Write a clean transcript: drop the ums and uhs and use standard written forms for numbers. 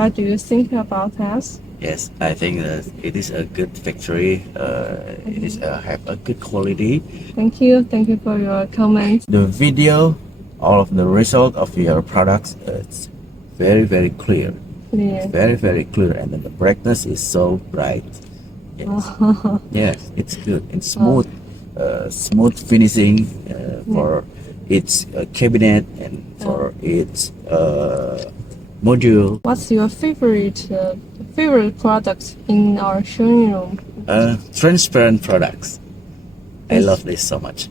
What do you think about us? Yes, I think that it is a good factory. It is have a good quality. Thank you. Thank you for your comments. The video, all of the result of your products, it's very clear. Clear. Very clear, and then the brightness is so bright. Yes, yes, it's good. It's smooth, smooth finishing for its cabinet and for its module. What's your favorite product in our showroom? Transparent products. I love this so much.